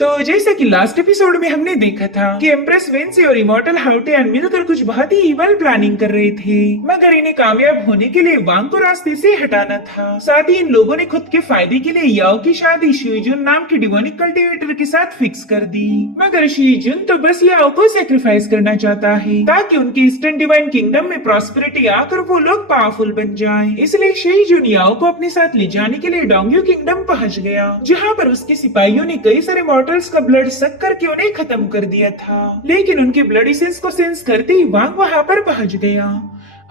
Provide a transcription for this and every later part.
तो जैसा कि लास्ट एपिसोड में हमने देखा था कि एम्प्रेस वेंसी और इमॉर्टल हाउटियान मिलकर कुछ बहुत ही इवल प्लानिंग कर रहे थे, मगर इन्हें कामयाब होने के लिए वांग को रास्ते से हटाना था। साथ ही इन लोगों ने खुद के फायदे के लिए याओ की शादी शीजुन नाम के डिवोनिक कल्टीवेटर के साथ फिक्स कर दी, मगर शीजुन तो बस याओ को सेक्रीफाइस करना चाहता है ताकि उनके ईस्टर्न डिवाइन किंगडम में प्रॉस्पेरिटी आकर वो लोग पावरफुल बन जाए। इसलिए शीजुन याओ को अपने साथ ले जाने के लिए डोंग्यू किंगडम पहुँच गया, जहाँ पर उसके सिपाहियों ने कई सारे मॉर्टल्स का ब्लड सक करके उन्हें खत्म कर दिया था, लेकिन उनके ब्लड एसेंस को सेंस करते ही वांग वहाँ पर पहुँच गया।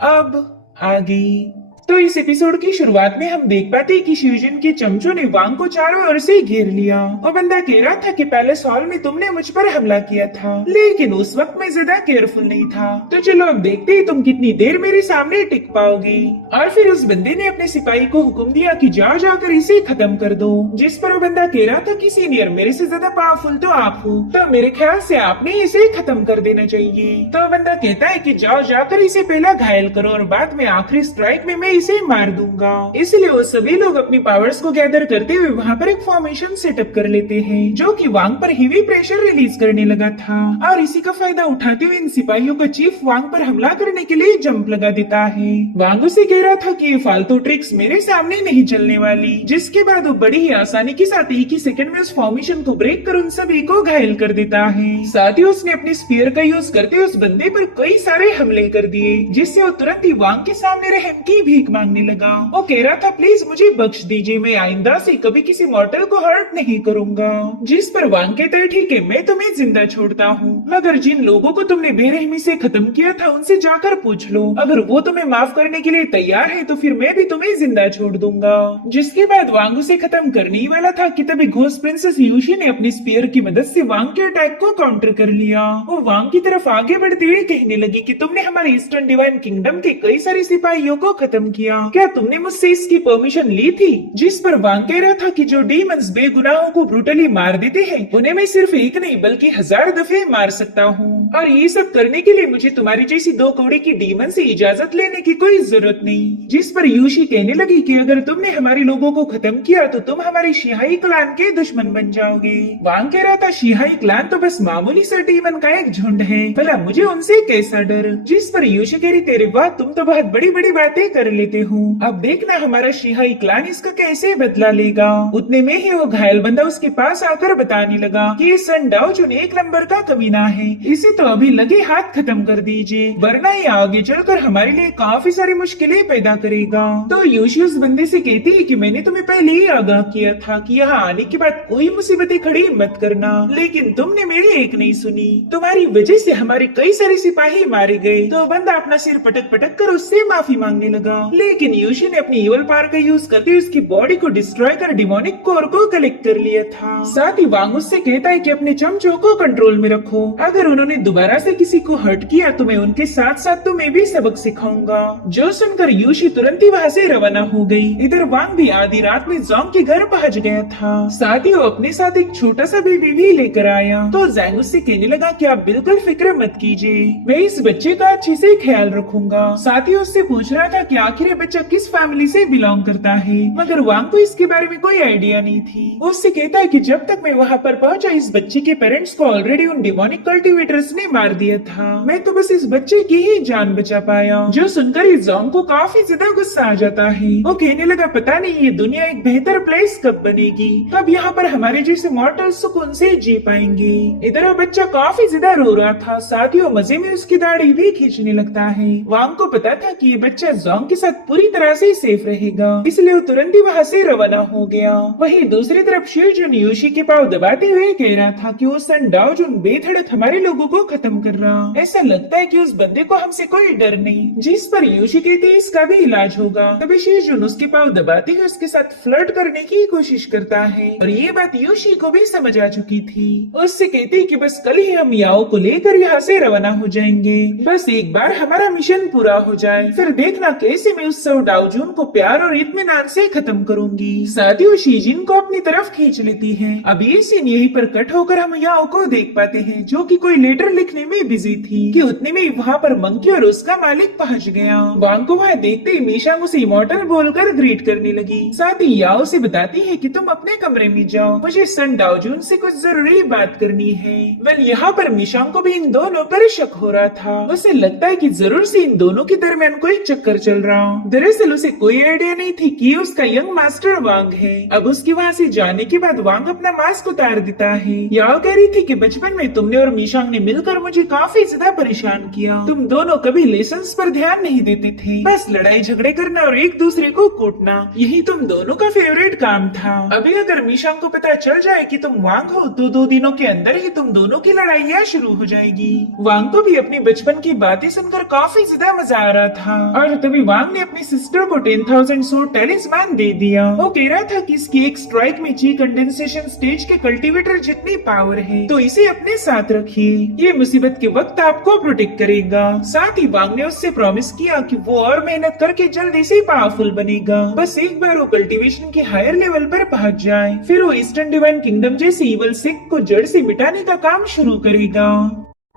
अब आगे तो इस एपिसोड की शुरुआत में हम देख पाते हैं कि शिवजन के चमचों ने वांग को चारों ओर से घेर लिया। वो बंदा कह रहा था कि पैलेस हॉल में तुमने मुझ पर हमला किया था, लेकिन उस वक्त मैं ज्यादा केयरफुल नहीं था, तो चलो अब देखते हैं तुम कितनी देर मेरे सामने टिक पाओगे। और फिर उस बंदे ने अपने सिपाही को हुक्म दिया कि जाओ जाकर इसे खत्म कर दो, जिस पर वो बंदा कह रहा था कि सीनियर मेरे से ज्यादा पावरफुल तो आप हो, तो मेरे ख्याल से आपने इसे खत्म कर देना चाहिए। तो बंदा कहता है कि जाओ जाकर इसे पहला घायल करो और बाद में आखिरी स्ट्राइक में मैं इसे मार दूंगा। इसलिए वो सभी लोग अपनी पावर्स को गैदर करते हुए वहाँ पर एक फॉर्मेशन सेटअप कर लेते हैं, जो कि वांग पर हेवी प्रेशर रिलीज करने लगा था। और इसी का फायदा उठाते हुए इन सिपाहियों का चीफ वांग पर हमला करने के लिए जंप लगा देता है। वांग उसे कह रहा था कि ये फालतू ट्रिक्स मेरे सामने नहीं चलने वाली, जिसके बाद वो बड़ी ही आसानी के साथ एक ही सेकंड में उस फॉर्मेशन को ब्रेक कर उन सभी को घायल कर देता है। साथ ही उसने अपने स्पीयर का यूज करते हुए उस बंदे पर कई सारे हमले कर दिए, जिससे वो तुरंत ही वांग के सामने रहम की भीख मांगने लगा। वो कह रहा था प्लीज मुझे बख्श दीजिए, मैं आइंदा से कभी किसी मॉर्टल को हर्ट नहीं करूंगा। जिस पर वांग कहता है ठीक है मैं तुम्हें जिंदा छोड़ता हूँ, मगर जिन लोगों को तुमने बेरहमी से खत्म किया था उनसे जाकर पूछ लो, अगर वो तुम्हें माफ करने के लिए तैयार है तो फिर मैं भी तुम्हें जिंदा छोड़ दूंगा। जिसके बाद वांग उसे खत्म करने ही वाला था कि तभी घोस्ट प्रिंसेस यूशी ने अपनी स्पीयर की मदद से वांग के अटैक को काउंटर कर लिया। वो वांग की तरफ आगे बढ़ते हुए कहने लगी कि तुमने हमारे ईस्टर्न डिवाइन किंगडम के कई सारे सिपाहियों को खत्म किया, क्या तुमने मुझसे इसकी परमिशन ली थी? जिस पर वांग कह रहा था कि जो डीमंस बेगुनाहों को ब्रूटली मार देते हैं उन्हें मैं सिर्फ एक नहीं बल्कि 1000 दफे मार सकता हूँ, और ये सब करने के लिए मुझे तुम्हारी जैसी 2 कौड़ी की डीमन से इजाजत लेने की कोई जरूरत नहीं। जिस पर यूशी कहने लगी कि अगर तुमने हमारे लोगों को खत्म किया तो तुम हमारी शिहाई क्लान के दुश्मन बन जाओगे। वांग कह रहा था शिहाई क्लान तो बस मामूली सा डीमन का एक झुंड है, भला मुझे उनसे कैसा डर। जिस पर यूशी कह रही तेरे बाद तुम तो बहुत बड़ी बड़ी बातें कर लेते हो, अब देखना हमारा शिहाई क्लान इसका कैसे बदला लेगा। उतने में ही वो घायल बंदा उसके पास आकर बताने लगा कि ये सन डाओजुन 1 नंबर का कमीना है, इसे तो अभी लगे हाथ खत्म कर दीजिए, वरना ये आगे चलकर हमारे लिए काफी सारी मुश्किलें पैदा करेगा। तो यूशी उस बंदे से कहती है कि मैंने तुम्हें पहले ही आगाह किया था कि यहाँ आने के बाद कोई मुसीबतें खड़ी मत करना, लेकिन तुमने मेरी एक नहीं सुनी, तुम्हारी वजह से हमारे कई सारे सिपाही मारे गए। तो बंदा अपना सिर पटक पटक कर उससे माफी मांगने लगा, लेकिन यूशी ने अपनी इवल पावर का यूज करके उसकी बॉडी को डिस्ट्रॉय कर डिमोनिक कोर को कलेक्ट कर लिया था। साथ ही वांग उससे कहता है कि अपने चमचों को कंट्रोल में रखो, अगर उन्होंने दोबारा से किसी को हर्ट किया तो मैं उनके साथ साथ तुम्हें भी सबक सिखाऊंगा। जो सुनकर यूशी तुरंत ही वहाँ से रवाना हो गई। इधर वांग भी आधी रात में जोंग के घर पहुँच गया था, साथ ही वो अपने साथ एक छोटा सा बेबी भी लेकर आया। तो जैंग उससे कहने लगा कि आप बिल्कुल फिक्र मत कीजिए, मैं इस बच्चे का अच्छे से ख्याल रखूंगा। साथ ही उससे पूछ रहा था कि आखिर ये बच्चा किस फैमिली से बिलोंग करता है, मगर वांग को इसके बारे में कोई आइडिया नहीं थी। वो उससे कहता है कि जब तक मैं वहाँ पर पहुँचा इस बच्चे के पेरेंट्स को ऑलरेडी उन डिमोनिक कल्टीवेटर्स ने मार दिया था, मैं तो बस इस बच्चे की ही जान बचा पाया। जो सुनकर इस जोंग को काफी ज्यादा गुस्सा आ जाता है। वो कहने लगा पता नहीं ये दुनिया एक बेहतर प्लेस कब बनेगी, कब यहाँ पर हमारे जैसे मॉर्टल्स सुकून से जी पाएंगे। इधर वो बच्चा काफी ज्यादा रो रहा था, साथ ही वो मजे में उसकी दाढ़ी भी खींचने लगता है। वांग को पता था कि ये बच्चा जोंग के साथ पूरी तरह से सेफ रहेगा, इसलिए वो तुरंत ही वहाँ से रवाना हो गया। वहीं दूसरी तरफ शिवजुन यूशी के पाँव दबाते हुए कह रहा था कि वो सन डाओजुन बेधड़क हमारे लोगों को खत्म कर रहा, ऐसा लगता है कि उस बंदे को हमसे कोई डर नहीं। जिस पर यूशी कहती है इसका भी इलाज होगा। तभी शिवजुन उसके पाँव दबाते हुए उसके साथ फ्लर्ट करने की कोशिश करता है, और ये बात यूशी को भी समझ आ चुकी थी। उससे कहती है कि बस कल ही हम याओ को लेकर यहाँ से रवाना हो जाएंगे, बस एक बार हमारा मिशन पूरा हो जाए, फिर देखना कैसे मैं उस सो डाओजून को प्यार और इत्मीनान से खत्म करूंगी। साथ ही वो शीजिन को अपनी तरफ खींच लेती है। अब ये सीन यहीं पर कट होकर हम याओ को देख पाते हैं, जो कि कोई लेटर लिखने में बिजी थी कि उतने में वहाँ पर मंकी और उसका मालिक पहुँच गया। वांग को वहाँ देखते ही मीशांग उसे इमॉर्टल बोलकर ग्रीट करने लगी। साथ ही याओ से बताती है कि तुम अपने कमरे में जाओ, मुझे सन डाओजून से कुछ जरूरी बात करनी है। वेल यहाँ पर मीशांग को भी इन दोनों पर शक हो रहा था। उसे लगता है कि जरूर से इन दोनों के दरमियान कोई चक्कर चल रहा। दरअसल उसे कोई आइडिया नहीं थी कि उसका यंग मास्टर वांग है। अब उसके वहाँ से जाने के बाद वांग अपना मास्क उतार देता है। याओ कह रही थी कि बचपन में तुमने और मीशांग ने मिलकर मुझे काफी ज्यादा परेशान किया। तुम दोनों कभी लेसन्स पर ध्यान नहीं देते थे, बस लड़ाई झगड़े करना और एक दूसरे को कूटना, यही तुम दोनों का फेवरेट काम था। अभी अगर मीशांग को पता चल जाए कि तुम वांग हो तो 2 दिनों के अंदर ही तुम दोनों की लड़ाइयाँ शुरू हो जाएगी। वांग को भी अपनी बचपन की बातें सुनकर काफी ज्यादा मजा आ रहा था और तभी वांग ने अपनी सिस्टर को 10,000 सोर्ड टैलिस्मान दे दिया। वो कह रहा था कि इसकी एक स्ट्राइक में ची कंडेंसेशन स्टेज के कल्टीवेटर जितनी पावर है, तो इसे अपने साथ रखिए, ये मुसीबत के वक्त आपको प्रोटेक्ट करेगा। साथ ही वांग ने उससे प्रॉमिस किया कि वो और मेहनत करके जल्दी से पावरफुल बनेगा, बस एक बार वो कल्टीवेशन के हायर लेवल पर पहुंच जाए, फिर वो ईस्टर्न डिवाइन किंगडम जैसे इवल सिख को जड़ से मिटाने का काम शुरू करेगा।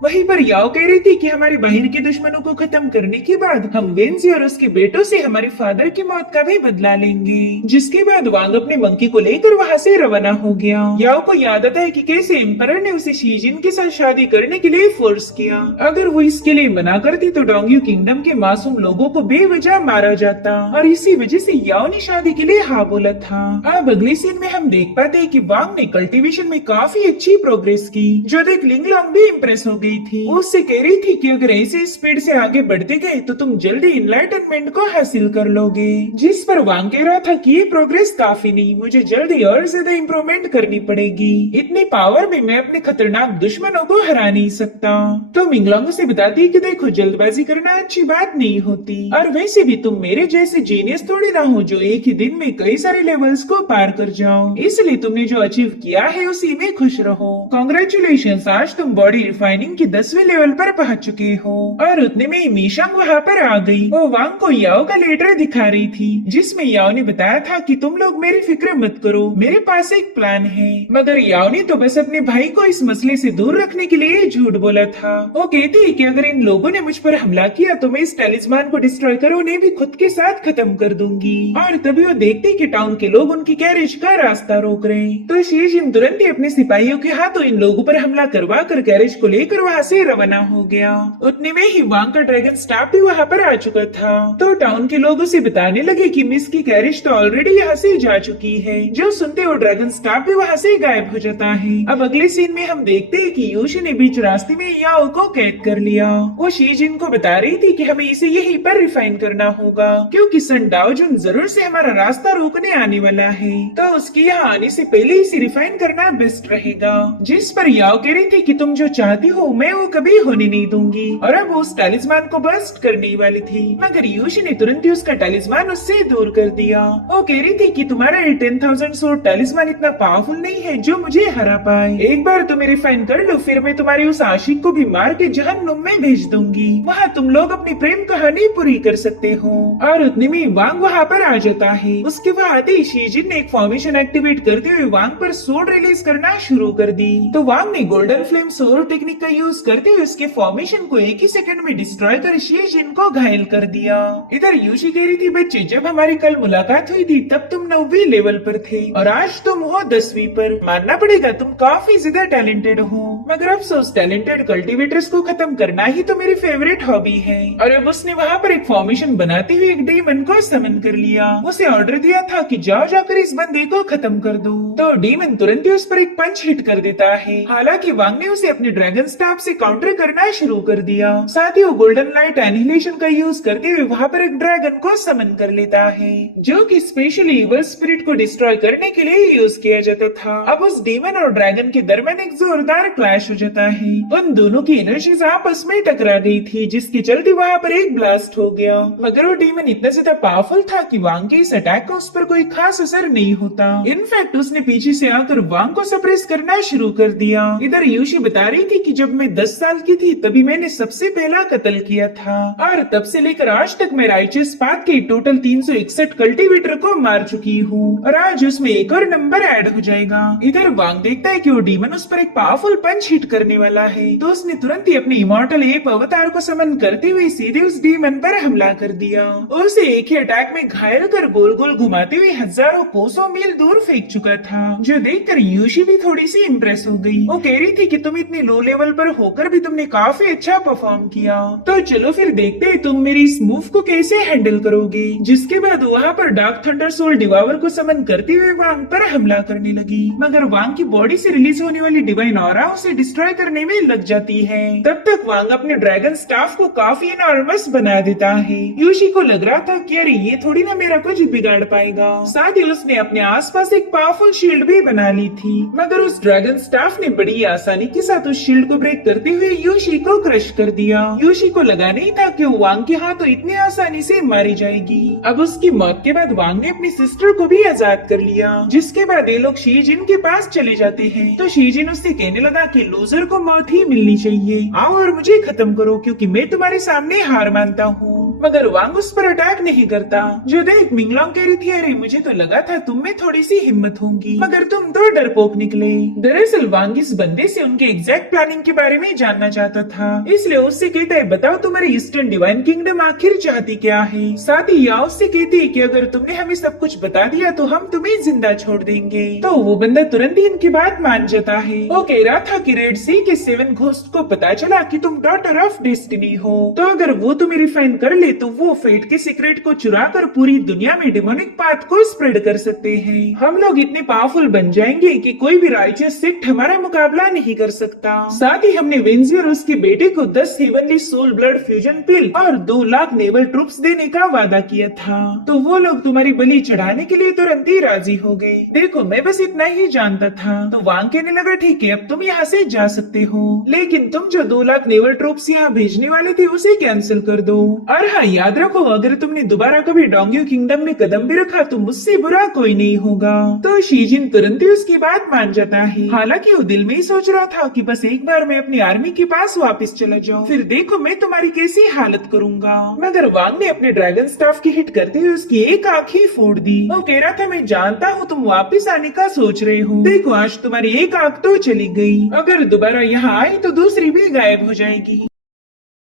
वहीं पर याओ कह रही थी कि हमारे बाहर के दुश्मनों को खत्म करने के बाद हम वेंजी और उसके बेटों से हमारे फादर की मौत का भी बदला लेंगे। जिसके बाद वांग अपने मंकी को लेकर वहाँ से रवाना हो गया। याओ को याद आता है कि कैसे एम्परर ने उसे शीजिन के साथ शादी करने के लिए फोर्स किया। अगर वो इसके लिए मना करती तो डोंग्यू किंगडम के मासूम लोगों को बेवजह मारा जाता और इसी वजह से याओ ने शादी के लिए हाँ बोला था। अब अगले सीन में हम देख पाते हैं कि वांग ने कल्टीवेशन में काफी अच्छी प्रोग्रेस की, जो देख लिंगलोंग भी इम्प्रेस हो गई थी। वो उससे कह रही थी कि अगर ऐसे स्पीड से आगे बढ़ते गए तो तुम जल्दी इनलाइटनमेंट को हासिल कर लोगे। जिस पर वांग कह रहा था कि ये प्रोग्रेस काफी नहीं, मुझे जल्दी और ज्यादा इम्प्रूवमेंट करनी पड़ेगी, इतनी पावर में मैं अपने खतरनाक दुश्मनों को हरा नहीं सकता। तो मिंगलोंग उसे बताती है कि देखो जल्दबाजी करना अच्छी बात नहीं होती, और वैसे भी तुम मेरे जैसे जीनियस थोड़ी ना हो जो एक ही दिन में कई सारे लेवल्स को पार कर जाओ, इसलिए तुमने जो अचीव किया है उसी में खुश रहो। कॉन्ग्रेचुलेशन, आज तुम बॉडी रिफाइनिंग के 10वें लेवल पर पहुंच चुके हो। और उतने में ही मीशांग वहाँ पर आ गई। वो वांग को याओ का लेटर दिखा रही थी, जिसमें याओ ने बताया था कि तुम लोग मेरी फिक्र मत करो, मेरे पास एक प्लान है। मगर याओ ने तो बस अपने भाई को इस मसले से दूर रखने के लिए झूठ बोला था। वो कहती है कि अगर इन लोगों ने मुझ पर हमला किया तो मैं इस टैलिस्मान को डिस्ट्रॉय कर उन्हें भी खुद के साथ खत्म कर दूंगी। और तभी वो देखती कि टाउन के लोग उनकी कैरेज का रास्ता रोक रहे हैं, तो शीजिन तुरंत ही अपने सिपाहियों के हाथों इन लोगों पर हमला करवा कर कैरेज को लेकर वहाँ से रवाना हो गया। उतने में ही वांग का ड्रैगन स्टाफ भी वहाँ पर आ चुका था। तो टाउन के लोग उसे बताने लगे कि मिस की कैरेज तो ऑलरेडी यहाँ से जा चुकी है। जो सुनते वो ड्रैगन स्टाफ भी वहाँ से गायब हो जाता है। अब अगले सीन में हम देखते हैं कि योशी ने बीच रास्ते में याओ को कैद कर लिया। वो शीजिन को बता रही थी कि हमें इसे यहीं पर रिफाइन करना होगा, क्योंकि सन डाओजून जरूर से हमारा रास्ता रोकने आने वाला है, तो उसके यहाँ आने से पहले इसे रिफाइन करना बेस्ट रहेगा। जिस पर याओ कह रही थी कि तुम जो चाहती हो मैं वो कभी होने नहीं दूंगी, और अब उस टैलिस्मान को बस्ट करने वाली थी, मगर योशी ने तुरंत ही उसका टैलिस्मान उससे दूर कर दिया। वो कह रही थी कि तुम्हारा 10,000 सोर्ड टैलिस्मान इतना पावरफुल नहीं है जो मुझे हरा पाए। एक बार तुम रिफाइन कर लो, फिर मैं तुम्हारे उस आशिक को भी मार के जहन्नुम में भेज दूंगी, वहाँ तुम लोग अपनी प्रेम कहानी पूरी कर सकते हो। और उतने में वांग वहाँ पर आ जाता है। उसके बाद ही शीजिन ने एक फॉर्मेशन एक्टिवेट करते हुए वांग पर सोर्ड रिलीज करना शुरू कर दी। तो वांग ने गोल्डन फ्लेम सोर्ड टेक्निक का यूज करते हुए उसके फॉर्मेशन को एक ही सेकंड में डिस्ट्रॉय कर शीजिन को घायल कर दिया। इधर यूशी कह रही थी बच्चे जब हमारी कल मुलाकात हुई थी तब तुम 9वीं लेवल पर थे और आज तुम हो 10वीं पर। मानना पड़ेगा तुम काफी ज्यादा टैलेंटेड हो, मगर अफसोस टैलेंटेड कल्टीवेटर्स को खत्म करना ही तो मेरी फेवरेट हॉबी है। और अब उसने वहाँ पर एक फॉर्मेशन बनाते हुए एक डीमन को समन कर लिया। उसे ऑर्डर दिया था कि जाओ जाकर इस बंदे को खत्म कर दो। तो डीमन तुरंत ही उस पर एक पंच हिट कर देता है। हालांकि वांग ने उसे अपने ड्रैगन स्टाफ से काउंटर करना शुरू कर दिया। साथ ही वो गोल्डन लाइट एनिहिलेशन का यूज करते हुए वहाँ पर एक ड्रैगन को समन कर लेता है, जो कि स्पेशली इवल स्पिरिट को डिस्ट्रॉय करने के लिए यूज किया जाता था। अब उस डीमन और ड्रैगन के दरमियान एक जोरदार क्लैश हो जाता है। उन दोनों की एनर्जीज आपस में टकरा गई थी, जिसके चलते वहाँ पर एक ब्लास्ट हो गया। मगर वो डीमन इतना ज्यादा पावरफुल था कि वांग के इस अटैक का उस पर कोई खास असर नहीं होता। इनफैक्ट उसने पीछे से आकर वांग को सप्रेस करना शुरू कर दिया। इधर यूशी बता रही थी कि जब मैं 10 साल की थी तभी मैंने सबसे पहला कत्ल किया था, और तब से लेकर आज तक मैं राइचस पाथ के टोटल 361 कल्टीवेटर को मार चुकी हूँ, और आज उसमें एक और नंबर ऐड हो जाएगा। इधर वांग देखता है कि वो डीमन उस पर एक पावरफुल पंच हिट करने वाला है, तो उसने तुरंत ही अपने इमॉर्टल एप अवतार को समन करते हुए सीधे उस डीमन पर हमला कर दिया। उसे एक ही अटैक में घायल कर गोल गोल घुमाते हुए हजारों कोसों मील दूर फेंक चुका था, जो देखकर यूशी भी थोड़ी सी इम्प्रेस हो गई। वो कह रही थी कि तुम इतनी लो लेवल पर होकर भी तुमने काफी अच्छा परफॉर्म किया, तो चलो फिर देखते हैं तुम मेरी इस मूव को कैसे हैंडल करोगे। जिसके बाद वहाँ पर डार्क थंडर सोल डिवावर को समन करते हुए वांग पर हमला करने लगी, मगर वांग की बॉडी से रिलीज होने वाली डिवाइन ऑरा उसे डिस्ट्रॉय करने में लग जाती है। तब तक वांग अपने ड्रैगन स्टाफ को काफी इनॉर्मस बना देता है। यूशी को लग रहा था कि अरे ये थोड़ी ना मेरा कुछ बिगाड़ पाएगा, साथ ही उसने अपने आसपास एक पावरफुल शील्ड भी बना ली थी, मगर उस ड्रैगन स्टाफ ने बड़ी आसानी के साथ उस शील्ड को ब्रेक करते हुए यूशी को क्रश कर दिया। यूशी को लगा नहीं था कि वो वांग के हाथों इतनी आसानी से मारी जाएगी। अब उसकी मौत के बाद वांग ने अपनी सिस्टर को भी आजाद कर लिया, जिसके बाद ये लोग शीजिन के पास चले जाते हैं। तो शीजिन उससे कहने लगा कि लूजर को मौत ही मिलनी चाहिए, आओ और मुझे खत्म करो क्योंकि मैं तुम्हारे सामने हार मानता हूँ। मगर वांग उस पर अटैक नहीं करता, जो देख मिंगलोंग कह रही थी अरे मुझे तो लगा था तुम में थोड़ी सी हिम्मत होगी, मगर तुम तो डरपोक निकले। दरअसल वांग इस बंदे से उनके एग्जैक्ट प्लानिंग के बारे में जानना चाहता था, इसलिए उससे कहता है बताओ तुम्हारी ईस्टर्न डिवाइन किंगडम आखिर चाहती क्या है। साथ ही या उससे कहती है कि अगर तुमने हमें सब कुछ बता दिया तो हम तुम्हें जिंदा छोड़ देंगे। तो वो बंदा तुरंत ही इनकी बात मान जाता है। वो कह रहा था कि रेड सी के 7 घोस्ट को पता चला कि तुम डॉटर ऑफ डेस्टिनी हो, तो अगर वो तुम्हें रिफाइन कर ले तो वो फेट के सीक्रेट को चुरा कर पूरी दुनिया में डिमोनिक पाथ को स्प्रेड कर सकते हैं। हम लोग इतने पावरफुल बन जाएंगे कि कोई भी राइचियस सेक्ट हमारा मुकाबला नहीं कर सकता। साथ ही हमने वेंजी और उसके बेटे को 10 हेवनली सोल ब्लड फ्यूजन पिल और 2 लाख नेवल ट्रूप्स देने का वादा किया था, तो वो लोग तुम्हारी बलि चढ़ाने के लिए तुरंत ही राजी हो गए। देखो मैं बस इतना ही जानता था। तो वांग कहने लगा ठीक है अब तुम यहाँ से जा सकते हो, लेकिन तुम जो 2 लाख नेवल ट्रूप्स यहाँ भेजने वाले थे उसे कैंसिल कर दो। और हाँ याद रखो अगर तुमने दोबारा कभी डोंगियो किंगडम में कदम भी रखा तो मुझसे बुरा कोई नहीं होगा। तो शीजिन तुरंत ही उसकी बात मान जाता है। हालांकि वो दिल में ही सोच रहा था कि बस एक बार मैं अपनी आर्मी के पास वापस चला जाऊं, फिर देखो मैं तुम्हारी कैसी हालत करूंगा। मगर वांग ने अपने ड्रैगन स्टाफ की हिट करते हुए उसकी एक आंख ही फोड़ दी। वो कह रहा था मैं जानता हूँ तुम वापस आने का सोच रहे हो, देखो आज तुम्हारी एक आंख तो चली गई, अगर दोबारा यहाँ आई तो दूसरी भी गायब हो जाएगी।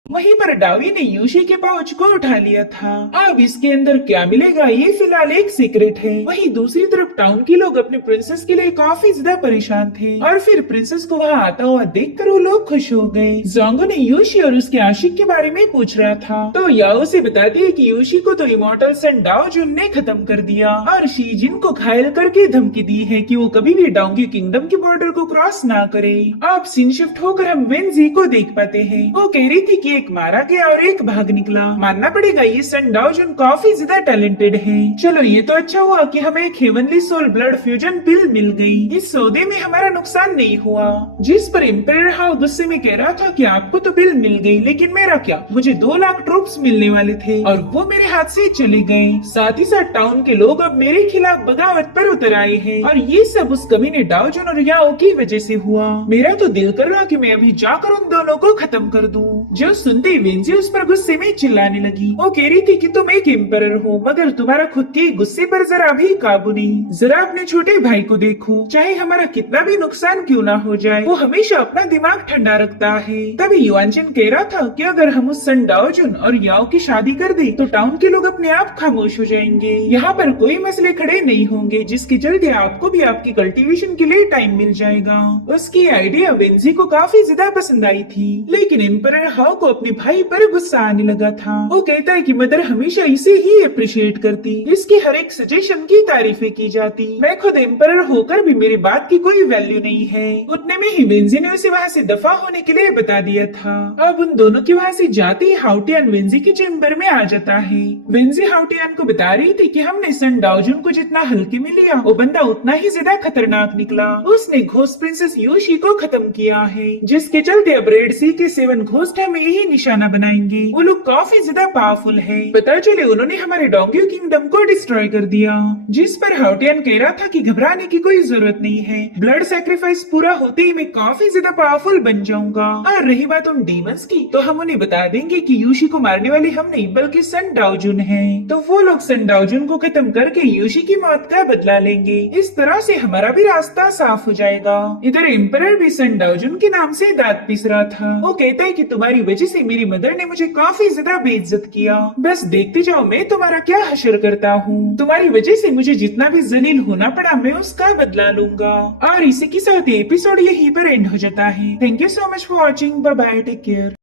वहीं पर डावी ने यूशी के पाउच को उठा लिया था। अब इसके अंदर क्या मिलेगा ये फिलहाल एक सीक्रेट है। वहीं दूसरी तरफ टाउन के लोग अपने प्रिंसेस के लिए काफी ज्यादा परेशान थे, और फिर प्रिंसेस को वहाँ आता हुआ देखकर वो लोग खुश हो गए। जोंगो ने यूशी और उसके आशिक के बारे में पूछ रहा था, तो याओ से बताती है कि यूशी को तो इमॉर्टल सन डाओ जुन ने खत्म कर दिया और शीजिन को घायल करके धमकी दी है कि वो कभी भी डोंगी किंगडम के बॉर्डर को क्रॉस ना करे। अब सीन शिफ्ट होकर हम वेंजी को देख पाते हैं। वो कह रही थी कि एक मारा गया और एक भाग निकला। मानना पड़ेगा ये सन डाओ जुन काफी ज्यादा टैलेंटेड है। चलो ये तो अच्छा हुआ कि हमें एक हेवनली सोल ब्लड फ्यूजन पिल मिल गई, इस सौदे में हमारा नुकसान नहीं हुआ। जिस पर एम्परर हाउ गुस्से में कह रहा था कि आपको तो पिल मिल गई लेकिन मेरा क्या, मुझे 2 लाख ट्रूप्स मिलने वाले थे और वो मेरे हाथ से चले गए। साथ ही साथ टाउन के लोग अब मेरे खिलाफ बगावत पर उतर आए हैं और ये सब उस कमीने डाओ जुन और याओ की वजह से हुआ। मेरा तो दिल कर रहा कि मैं अभी जाकर उन दोनों को खत्म कर दूं। जो सुनते ही वेंजी उस पर गुस्से में चिल्लाने लगी। वो कह रही थी कि तुम एक एम्परर हो मगर तुम्हारा खुद के गुस्से पर जरा भी काबू नहीं। जरा अपने छोटे भाई को देखो, चाहे हमारा कितना भी नुकसान क्यों ना हो जाए वो हमेशा अपना दिमाग ठंडा रखता है। तभी युआनचेन कह रहा था कि अगर हम उस सन डाओ जुन और याओ की शादी कर दे तो टाउन के लोग अपने आप खामोश हो जाएंगे, यहाँ पर कोई मसले खड़े नहीं होंगे, जिसके चलते आपको भी आपकी कल्टीवेशन के लिए टाइम मिल जाएगा। उसकी आइडिया वेंजी को काफी ज्यादा पसंद आई थी, लेकिन एम्परर हाउ को अपने भाई पर गुस्सा आने लगा था। वो कहता है कि मदर हमेशा इसे ही अप्रिशिएट करती, इसकी हर एक सजेशन की तारीफें की जाती। मैं खुद एम्परर होकर भी मेरी बात की कोई वैल्यू नहीं है। उतने में ही वेंजी ने उसे वहाँ से दफा होने के लिए बता दिया था। अब उन दोनों के वहाँ से जाते ही हाउटियान वेंजी के चेम्बर में आ जाता है। वेंजी हाउटियान को बता रही थी कि हमने सन डाओजुन को जितना हल्के में लिया वो बंदा उतना ही ज्यादा खतरनाक निकला। उसने घोस्ट प्रिंसेस यूशी को खत्म किया है, जिसके चलते अब रेड सी के 7 घोस्ट हमें ही ही निशाना बनाएंगे। वो लोग काफी ज्यादा पावरफुल है। पता चले उन्होंने हमारे डोंगियो किंगडम को डिस्ट्रॉय कर दिया, जिस पर हाउटियन कह रहा था कि घबराने की कोई जरूरत नहीं है, ब्लड सैक्रिफाइस पूरा होते ही मैं काफी ज्यादा पावरफुल बन जाऊंगा। और रही बात उन डीमंस की, तो हम उन्हें बता देंगे कि यूशी को मारने वाले हम नहीं बल्कि सन डाओजुन है। तो वो लोग सन डाओजुन को खत्म करके यूशी की मौत का बदला लेंगे। इस तरह से हमारा भी रास्ता साफ हो जाएगा। इधर एम्परर भी सन डाओजुन के नाम से दांत पीस रहा था। वो कहता है कि तुम्हारी वजह से मेरी मदर ने मुझे काफी ज्यादा बेइज्जत किया, बस देखते जाओ मैं तुम्हारा क्या हशर करता हूँ। तुम्हारी वजह से मुझे जितना भी जलील होना पड़ा मैं उसका बदला लूंगा। और इसी के साथ एपिसोड यहीं पर एंड हो जाता है। Thank you so much for watching. Bye bye, take care.